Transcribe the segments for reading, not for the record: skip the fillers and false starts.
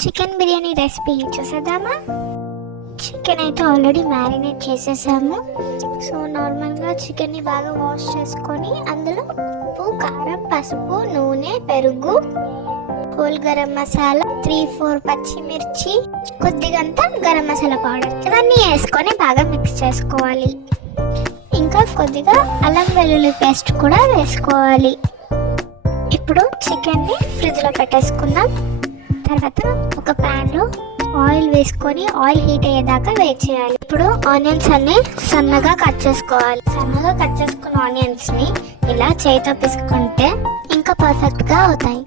Chicken biryani recipe చూసేద్దామా? Chicken అయితే already marinate చేసేసాము. సో నార్మల్గా చికెన్ని బాగా వాష్ చేసుకొని అందులో ఉప్పు, కారం, పసుపు, నూనె, పెరుగు, హోల్ గరం మసాలా, 3-4 పచ్చిమిర్చి, కొద్దిగంత గరం మసాలా పౌడర్ ఇవన్నీ వేసుకొని బాగా మిక్స్ చేసుకోవాలి. ఇంకా కొద్దిగా అల్లం వెల్లుల్లి పేస్ట్ కూడా వేసుకోవాలి. ఇప్పుడు చికెన్ని ఫ్రిడ్జ్లో పెట్టేసుకుందాం. తర్వాత ఒక ప్యాన్లో ఆయిల్ వేసుకొని ఆయిల్ హీట్ అయ్యేదాకా వెయిట్ చేయాలి. ఇప్పుడు ఆనియన్స్ అన్ని సన్నగా కట్ చేసుకోవాలి. సన్నగా కట్ చేసుకున్న ఆనియన్స్ని ఇలా చేయితో పిసుకుంటే ఇంకా పర్ఫెక్ట్గా అవుతాయి.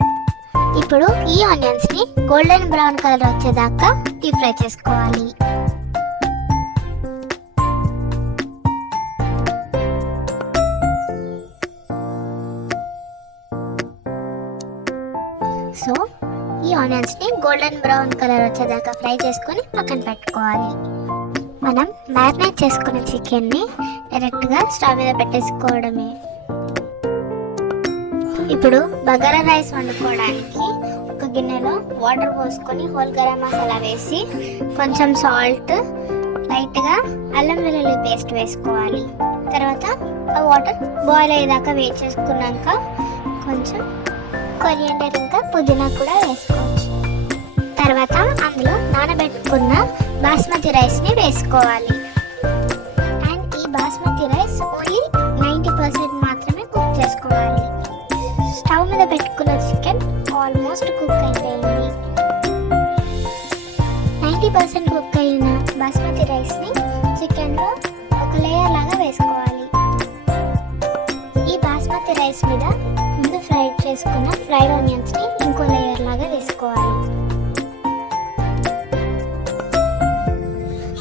ఇప్పుడు ఈ ఆనియన్స్ని గోల్డెన్ బ్రౌన్ కలర్ వచ్చేదాకా డీప్ ఫ్రై చేసుకోవాలి. సో ఈ ఆనియన్స్ని గోల్డెన్ బ్రౌన్ కలర్ వచ్చేదాకా ఫ్రై చేసుకొని పక్కన పెట్టుకోవాలి. మనం మ్యారినేట్ చేసుకున్న చికెన్ని డైరెక్ట్గా స్టవ్ మీద పెట్టేసుకోవడమే. ఇప్పుడు బగారా రైస్ వండుకోవడానికి ఒక గిన్నెలో వాటర్ పోసుకొని హోల్ గరం మసాలా వేసి కొంచెం సాల్ట్, లైట్గా అల్లం వెల్లుల్లి పేస్ట్ వేసుకోవాలి. తర్వాత ఆ వాటర్ బాయిల్ అయ్యేదాకా వెయిట్ చేసుకున్నాక కొంచెం కొరియండర్ ఇంకా పుదీనా కూడా వేసుకోవచ్చు. తర్వాత అందులో నానబెట్టుకున్న బాస్మతి రైస్ని వేసుకోవాలి. అండ్ ఈ బాస్మతి రైస్ ఓన్లీ 90% మాత్రమే కుక్ చేసుకోవాలి. స్టవ్ మీద పెట్టుకున్న చికెన్ ఆల్మోస్ట్ కుక్ అయిపోయింది. 90% కుక్ అయిన బాస్మతి రైస్ని చికెన్లో ఒక లేయర్ లాగా వేసుకోవాలి. ఈ బాస్మతి రైస్ మీద ముందు ఫ్రై చేసుకున్న ఫ్రైడ్ ఆనియన్స్ని ఇంకో లేయర్ లాగా వేసుకోవాలి.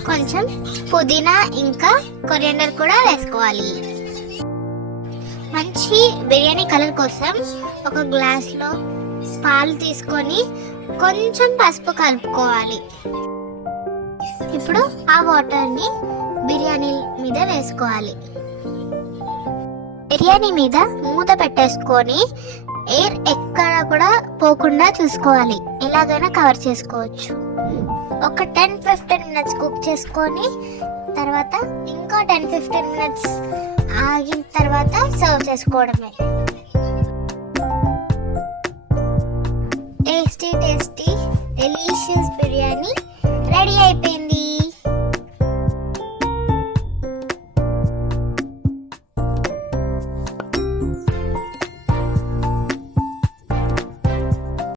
కొంచెం పుదీనా ఇంకా కొరియండర్ కూడా వేసుకోవాలి. మంచి బిర్యానీ కలర్ కోసం ఒక గ్లాస్లో పాలు తీసుకొని కొంచెం పసుపు కలుపుకోవాలి. ఇప్పుడు ఆ వాటర్ని బిర్యానీ మీద వేసుకోవాలి. బిర్యానీ మీద మూత పెట్టేసుకొని ఎయిర్ ఎక్కడ కూడా పోకుండా చూసుకోవాలి. ఎలాగైనా కవర్ చేసుకోవచ్చు. ఒక 10-15 మినిట్స్ కుక్ చేసుకొని తర్వాత ఇంకో 10-15 మినిట్స్ ఆగిన తర్వాత సర్వ్ చేసుకోవడమే. టేస్టీ డెలీషియస్ బిర్యానీ రెడీ అయిపోయింది.